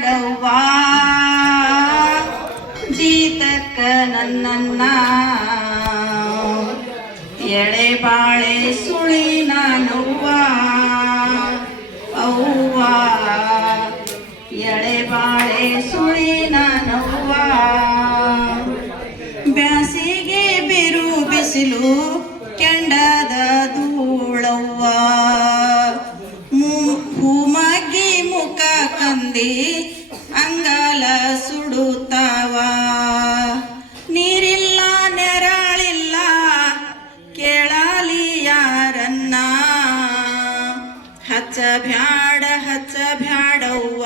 ಬ್ಯಾಡವ್ವ ಜೀತಕ್ಕ ನನ್ನನ್ನ. ಎಳೆ ಬಾಳೆ ಸುಳಿ ನಾನವ್ವ. ಅವ್ವ. ಎಳೆ ಬಾಳೆ ಸುಳಿ ನಾನವ್ವ. ಬ್ಯಾಸಿಗೆ ಬಿರು ಬಿಸಿಲು ಕೆಂಡದ ಧೂಳವ್ವ. ಕಂದಿ ಅಂಗಾಲ ಸುಡುತ್ತಾವ. ನೀರಿಲ್ಲ, ನೆರಳಿಲ್ಲ, ಕೇಳಲಿ ಯಾರನ್ನ? ಹಚ್ಚ ಬ್ಯಾಡ, ಹಚ್ಚ ಬ್ಯಾಡವ್ವ.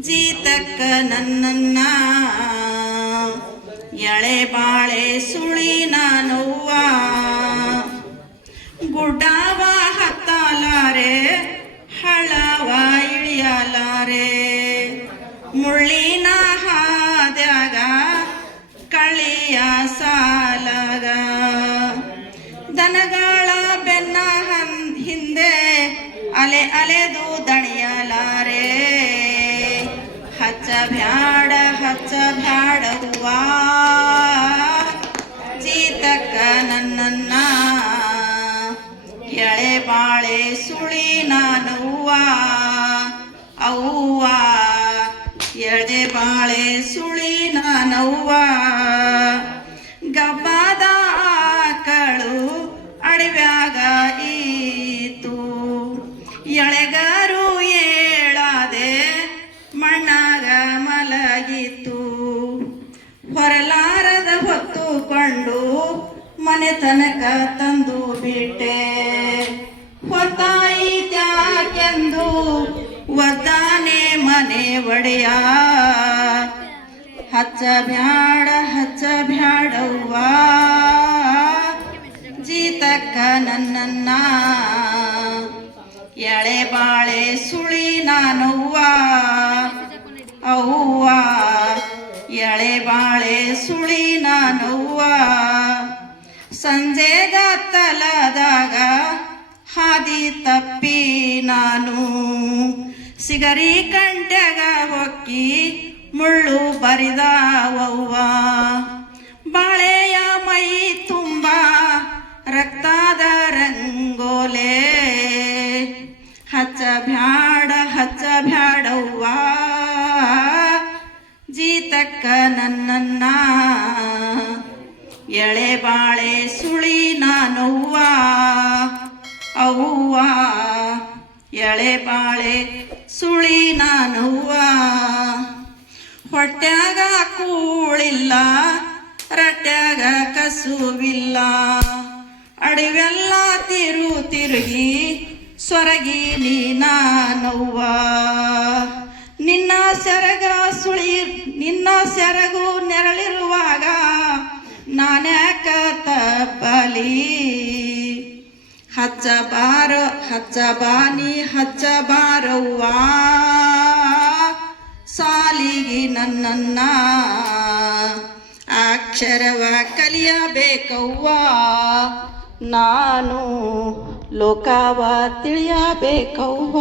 ಜೀತಕ್ಕ ನನ್ನನ್ನ. ಎಳೆ ಬಾಳೆ ಸುಳಿ ನಾನವ್ವ. ಗುಡ್ಡವ ಇಳಿಯಲಾರೆ ಮುಳ್ಳಿನ ಹಾದ್ಯಾಗ ಕಳಿಯ ಸಾಲಾಗ. ದನಗಳ ಬೆನ್ನ ಹಿಂದೆ ಅಲೆ ಅಲೆದು ದಣಿಯಲಾರೆ. ಹಚ್ಚ ಬ್ಯಾಡ, ಹಚ್ಚ ಬ್ಯಾಡವ್ವ ಅವ್ವ ಎಳೆ ಬಾಳೆ ಸುಳಿ ನಾನವ್ವ. ಗಬ್ಬಾದ ಕಳು ಅಡವ್ಯಾಗ ಈತು. ಎಳೆಗಾರು ಏಳಾದೆ ಮಣ್ಣಾಗ ಮಲಗಿತು. ಹೊರಲಾರದ ಹೊತ್ತುಕೊಂಡು ಮನೆ ತನಕ ತಂದು ಬಿಟ್ಟೆ. ಹೊತ್ತಾಯಿತ್ಯಾಕೆಂದು ಒದ್ದಾನೆ ಮನೆ ಒಡೆಯ. ಹಚ್ಚ ಬ್ಯಾಡ, ಹಚ್ಚ ಬ್ಯಾಡವ್ವ. ಜೀತಕ್ಕ ನನ್ನನ್ನ. ಎಳೆ ಬಾಳೆ ಸುಳಿ ನಾನವ್ವ. ಅವ್ವ, ಎಳೆ ಬಾಳೆ ಸುಳಿ ನಾನವ್ವ. ಸಂಜೆಗತ್ತಲದಾಗ ಹಾದಿ ತಪ್ಪಿ ನಾನು ಸಿಗರಿ ಕಂಟ್ಯಾಗ ಹೊಕ್ಕಿ ಮುಳ್ಳು ಬರಿದಾವವ್ವ. ಬಾಳೆಯ ಮೈ ತುಂಬ ರಕ್ತದ ರಂಗೋಲೆ. ಹಚ್ಚ ಬ್ಯಾಡ, ಹಚ್ಚ ಬ್ಯಾಡವ್ವ. ಜೀತಕ್ಕ ನನ್ನನ್ನ ಎಳೆ ಬಾಳೆ ಸುಳಿ ನಾನವ್ವ. ಅವ್ವ ಎಳೆ ಬಾಳೆ ಸುಳಿ ನಾನವ್ವ. ಹೊಟ್ಯಾಗ ಕೂಳಿಲ್ಲ, ರಟ್ಯಾಗ ಕಸುವಿಲ್ಲ. ಅಡಿವೆಲ್ಲ ತಿರು ತಿರುಗಿ ಸೊರಗಿ ನೀ ನಾನವ್ವ ನಿನ್ನ ಸೆರಗ ಸುಳಿ, ನಿನ್ನ ಸೆರಗು ನೆರಳಿರುವಾಗ ನಾನ್ಯಾಕ ತಪ್ಪಲಿ? ಹಚ್ಚ ಬಾರ ಬಾನಿ ಹಚ್ಚ ಬಾರವ್ವ ಸಾಲಿಗೆ ನನ್ನನ್ನ ಅಕ್ಷರವ ಕಲಿಯಬೇಕವ್ವ. ನಾನು ಲೋಕವ ತಿಳಿಯಬೇಕವ್ವ.